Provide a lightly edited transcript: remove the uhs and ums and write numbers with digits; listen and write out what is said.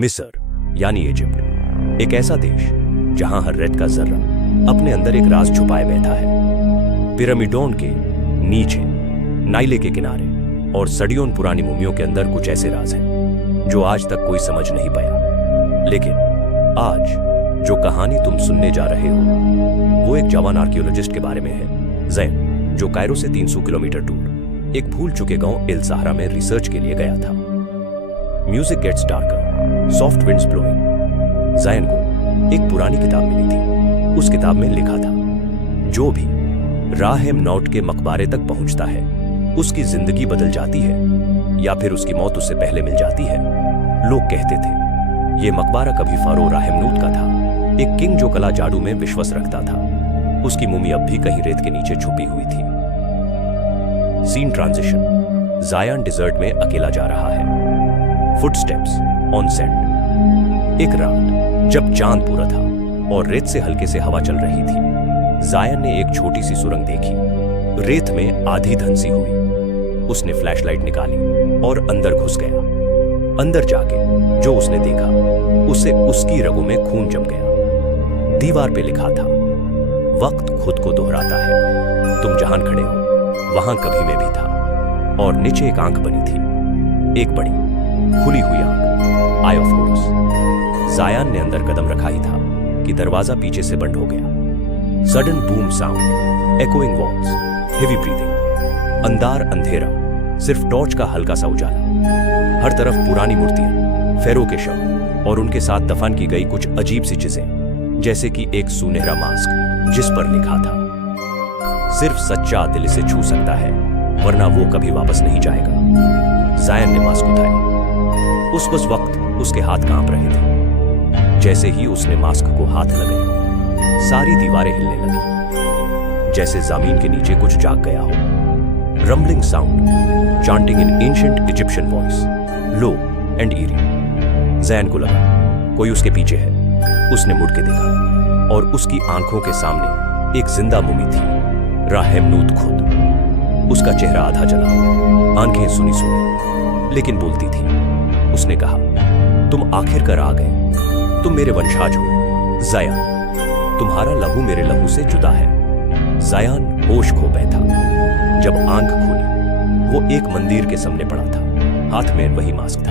मिस्र यानी इजिप्ट, एक ऐसा देश जहां हर रेत का जर्रा अपने अंदर एक राज छुपाए बैठा है। पिरामिडों के नीचे, नाइले के किनारे और सदियों पुरानी मुमियों के अंदर कुछ ऐसे राज हैं जो आज तक कोई समझ नहीं पाया। लेकिन आज जो कहानी तुम सुनने जा रहे हो वो एक जवान आर्कियोलॉजिस्ट के बारे में है, ज़ैन, जो कायरो से 300 किलोमीटर दूर एक भूल चुके गांव एल सहारा में रिसर्च के लिए गया था। Music gets darker, soft winds blowing. Zain को एक पुरानी किताब मिली थी। उस किताब में लिखा था, जो भी राहेम नौट के मकबारे तक पहुंचता है उसकी जिंदगी बदल जाती है या फिर उसकी मौत उससे पहले मिल जाती है। लोग कहते थे ये मकबरा कभी फारो राहेमनूत का था, एक किंग जो कला जादू में विश्वास रखता था। उसकी मुमी अब भी कहीं रेत के नीचे छुपी हुई थी। सीन ट्रांजिशन, ज़ायान डिजर्ट में अकेला जा रहा है। Footsteps on sand. एक रात जब चांद पूरा था और रेत से हल्के से हवा चल रही थी, ज़ायान ने एक छोटी सी सुरंग देखी। रेत में आधी धंसी हुई। उसने फ्लैशलाइट निकाली और अंदर घुस गया। अंदर जाके जो उसने देखा उससे उसकी रगों में खून जम गया। दीवार पे लिखा था, वक्त खुद को दोहराता है, तुम जहां खड़े हो वहां कभी मैं भी था। और नीचे एक आंख बनी थी, एक बड़ी खुली हुई आंख, आई ऑफ हॉर्स। ज़ायान ने अंदर कदम रखा ही था कि दरवाजा पीछे से बंद हो गया। Sudden boom sound, echoing walls, heavy breathing. अंधार अंधेरा, सिर्फ टॉर्च का हल्का सा उजाला। हर तरफ पुरानी मूर्तियां, फेरो के शव और उनके साथ दफन की गई कुछ अजीब सी चीजें, जैसे कि एक सुनहरा मास्क जिस पर लिखा था, सिर्फ सच्चा दिल इसे छू सकता है वरना वो कभी वापस नहीं जाएगा। ज़ायान ने मास्क उठाया। उस वक्त उसके हाथ कांप रहे थे। जैसे ही उसने मास्क को हाथ लगाया, सारी दीवारें हिलने लगी, जैसे जमीन के नीचे कुछ जाग गया हो। Rumbling sound, chanting in ancient Egyptian voice, low and eerie. Zain को लगा कोई उसके पीछे है। उसने मुड़ के देखा और उसकी आंखों के सामने एक जिंदा मुमी थी, राहेमनूत खुद। उसका चेहरा आधा जला, आंखें सुनी सुनी लेकिन बोलती थी। उसने कहा, तुम आखिरकार आ गए, तुम मेरे वंशज हो ज़ायान, तुम्हारा लहू मेरे लहू से जुदा है। ज़ायान होश खो बैठा। जब आंख खुली वो एक मंदिर के सामने पड़ा था, हाथ में वही मास्क था।